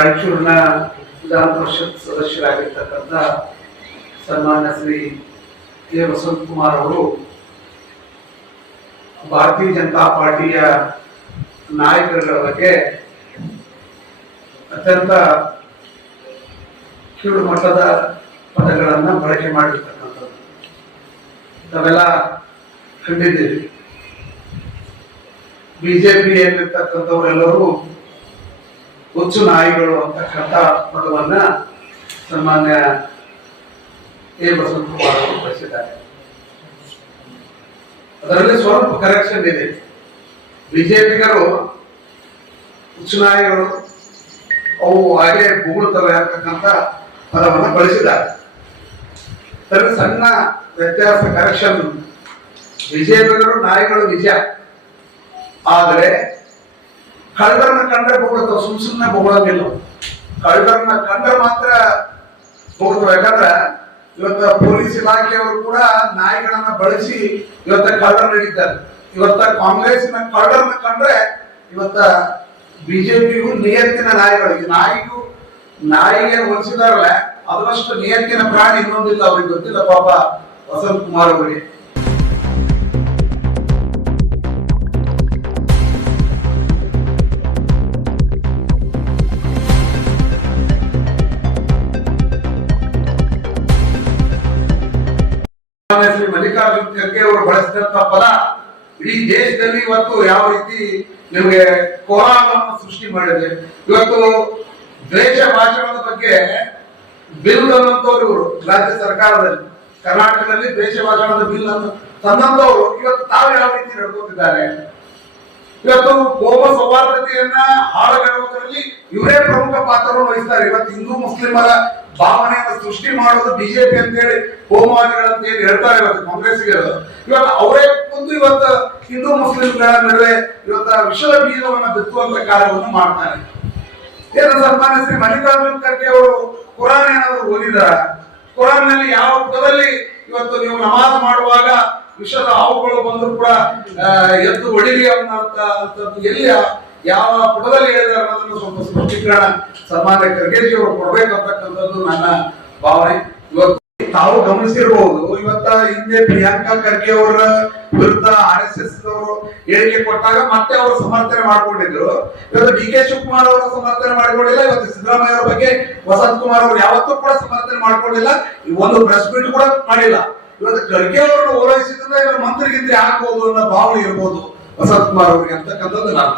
ರಾಯಚೂರಿನ ವಿಧಾನ ಪರಿಷತ್ ಸದಸ್ಯರಾಗಿರ್ತಕ್ಕಂಥ ಸನ್ಮಾನ್ಯ ಶ್ರೀ ಕೆ ವಸಂತಕುಮಾರ್ ಅವರು ಭಾರತೀಯ ಜನತಾ ಪಾರ್ಟಿಯ ನಾಯಕರುಗಳ ಬಗ್ಗೆ ಅತ್ಯಂತ ಕೀಳು ಮಟ್ಟದ ಪದಗಳನ್ನು ಬಳಕೆ ಮಾಡಿರ್ತಕ್ಕಂಥದ್ದು ನಾವೆಲ್ಲ ಕಂಡಿದ್ದೀವಿ. ಬಿಜೆಪಿಯಲ್ಲಿರ್ತಕ್ಕಂಥವರೆಲ್ಲರೂ ಹುಚ್ಚು ನಾಯಿಗಳು ಅಂತಕ್ಕಂಥ ಪದವನ್ನ ಸನ್ಮಾನ್ಯ ಕೆ ವಸಂತಕುಮಾರ್ ಅವರು ಬಳಸಿದ್ದಾರೆ. ಅದರಲ್ಲಿ ಸ್ವಲ್ಪ ಕರೆಕ್ಷನ್ ಇದೆ. ಬಿಜೆಪಿಗರು ಹುಚ್ಚು ನಾಯಿಗಳು ಅವು ಹಾಗೆ ಬುಗುಳ್ತವೆ ಅಂತಕ್ಕಂಥ ಪದವನ್ನು ಬಳಸಿದ್ದಾರೆ. ಅದರಲ್ಲಿ ಸಣ್ಣ ವ್ಯತ್ಯಾಸ, ಕರೆಕ್ಷನ್. ಬಿಜೆಪಿಗರು ನಾಯಿಗಳು ನಿಜ, ಆದರೆ ಕಳ್ಳರನ್ನ ಕಂಡ್ರೆ ಬೊಗಳ್ತಾವ, ಸುಮ್ಮನೆ ಬೊಗಳಂಗಿಲ್ಲ. ಕಳ್ಳರನ್ನ ಕಂಡ್ರೆ ಮಾತ್ರ ಬೊಗಳ್ತಾವ. ಯಾಕಂದ್ರೆ ಇವತ್ತ ಪೊಲೀಸ್ ಇಲಾಖೆಯವರು ಕೂಡ ನಾಯಿಗಳನ್ನ ಬಳಸಿ ಇವತ್ತ ಕಳ್ಳರ ಹಿಡಿತಾರೆ. ಇವತ್ತ ಕಾಂಗ್ರೆಸ್ನ ಕಳ್ಳರನ್ನ ಕಂಡ್ರೆ ಇವತ್ತ ಬಿಜೆಪಿಗೂ ನಿಯತ್ತಿನ ನಾಯಿಗಳು. ನಾಯಿಗೆ ಹೋಲಿಸಿದಾರಲ್ಲ, ಅದರಷ್ಟು ನಿಯತ್ತಿನ ಪ್ರಾಣಿ ಇನ್ನೊಂದಿಲ್ಲ. ಅವ್ರಿಗೆ ಗೊತ್ತಿಲ್ಲ ಪಾಪ ವಸಂತ್ ಕುಮಾರ್ ಅವರಿಗೆ. ಶ್ರೀ ಮಲ್ಲಿಕಾರ್ಜುನ್ ಖರ್ಗೆ ಅವರು ಬಳಸಿದಂತ ಪದ ಇಡೀ ದೇಶದಲ್ಲಿ ಇವತ್ತು ಯಾವ ರೀತಿ ನಿಮಗೆ ಕೋಲಾಹಲವನ್ನು ಸೃಷ್ಟಿ ಮಾಡಿದೆ. ಇವತ್ತು ದ್ವೇಷ ಭಾಷಣದ ಬಗ್ಗೆ ಬಿಲ್ ಅನ್ನಂತವ್ರು ಇವರು ರಾಜ್ಯ ಸರ್ಕಾರದಲ್ಲಿ, ಕರ್ನಾಟಕದಲ್ಲಿ ದ್ವೇಷ ಭಾಷಣದ ಬಿಲ್ ಅನ್ನು ತಂದಂತವ್ರು ಇವತ್ತು ತಾವು ಯಾವ ರೀತಿ ನಡ್ಕೊತಿದ್ದಾರೆ. ಇವತ್ತು ಕೋಮ ಸೌಹಾರ್ದತೆಯನ್ನ ಹಾಳುಗೆಡುವುದರಲ್ಲಿ ಇವರೇ ಪ್ರಮುಖ ಪಾತ್ರವನ್ನು ವಹಿಸ್ತಾರೆ. ಇವತ್ತು ಹಿಂದೂ ಮುಸ್ಲಿಮರ ಭಾವನೆಯನ್ನು ಸೃಷ್ಟಿ ಮಾಡೋದು ಬಿಜೆಪಿ ಅಂತೇಳಿ, ಕೋಮವಾದಿಗಳಂತ ಹೇಳಿ ಹೇಳ್ತಾರೆ ಇವತ್ತು ಕಾಂಗ್ರೆಸ್ಸಿಗರು. ಇವತ್ತು ಅವರೇ ಕುಂತು ಇವತ್ತು ಹಿಂದೂ ಮುಸ್ಲಿಂಗಳ ನಡುವೆ ಇವತ್ತು ವಿಷದ ಬೀಜವನ್ನು ಬಿತ್ತುವಂತ ಕಾರ್ಯವನ್ನು ಮಾಡ್ತಾರೆ. ಏನು ಸನ್ಮಾನ್ಯ ಶ್ರೀ ಮಲ್ಲಿಕಾರ್ಜುನ್ ಖರ್ಗೆ ಅವರು ಕುರಾನ್ ಏನಾದ್ರು ಓದಿದಾರ? ಕುರಾನ್ ನಲ್ಲಿ ಯಾವ ಪುಟದಲ್ಲಿ ಇವತ್ತು ನೀವು ನಮಾಜ್ ಮಾಡುವಾಗ ವಿಷದ ಹಾವುಗಳು ಬಂದ್ರು ಕೂಡ ಎದ್ದು ಹೊಡಿಲಿ ಅನ್ನೋಂಥದ್ದು ಎಲ್ಲಿ ಯಾವ ಪುಟದಲ್ಲಿ ಹೇಳಿದಾರೆ ಅನ್ನೋದನ್ನು ಸ್ವಲ್ಪ ಸ್ಪಷ್ಟೀಕರಣ ಸನ್ಮಾನ್ಯ ಖರ್ಗೆಜಿ ಅವರು ಕೊಡ್ಬೇಕಂತಕ್ಕಂಥದ್ದು ನನ್ನ ಭಾವನೆ. ಇವತ್ತು ತಾವು ಗಮನಿಸಿರಬಹುದು, ಇವತ್ತ ಹಿಂದೆ ಪ್ರಿಯಾಂಕಾ ಖರ್ಗೆ ಅವರ ವಿರುದ್ಧ RSS ಅವರು ಹೇಳಿಕೆ ಕೊಟ್ಟಾಗ ಮತ್ತೆ ಅವರು ಸಮರ್ಥನೆ ಮಾಡ್ಕೊಂಡಿದ್ರು. ಇವತ್ತು DK ಶಿವಕುಮಾರ್ ಅವರು ಸಮರ್ಥನೆ ಮಾಡ್ಕೊಂಡಿಲ್ಲ. ಇವತ್ತು ಸಿದ್ದರಾಮಯ್ಯ ಅವರ ಬಗ್ಗೆ ವಸಂತ್ ಕುಮಾರ್ ಅವರು ಯಾವತ್ತೂ ಕೂಡ ಸಮರ್ಥನೆ ಮಾಡ್ಕೊಂಡಿಲ್ಲ. ಒಂದು ಪ್ರೆಸ್ ಮೀಟ್ ಕೂಡ ಮಾಡಿಲ್ಲ. ಇವತ್ತು ಖರ್ಗೆ ಅವರನ್ನು ಓಲೈಸಿದ್ರೆ ಮಂತ್ರಿಗಿಂತ ಹಾಕಬಹುದು ಅನ್ನೋ ಭಾವನೆ ಇರ್ಬೋದು ವಸಂತ್ ಕುಮಾರ್ ಅವರಿಗೆ ಅಂತಕ್ಕಂಥದ್ದು ನಾನು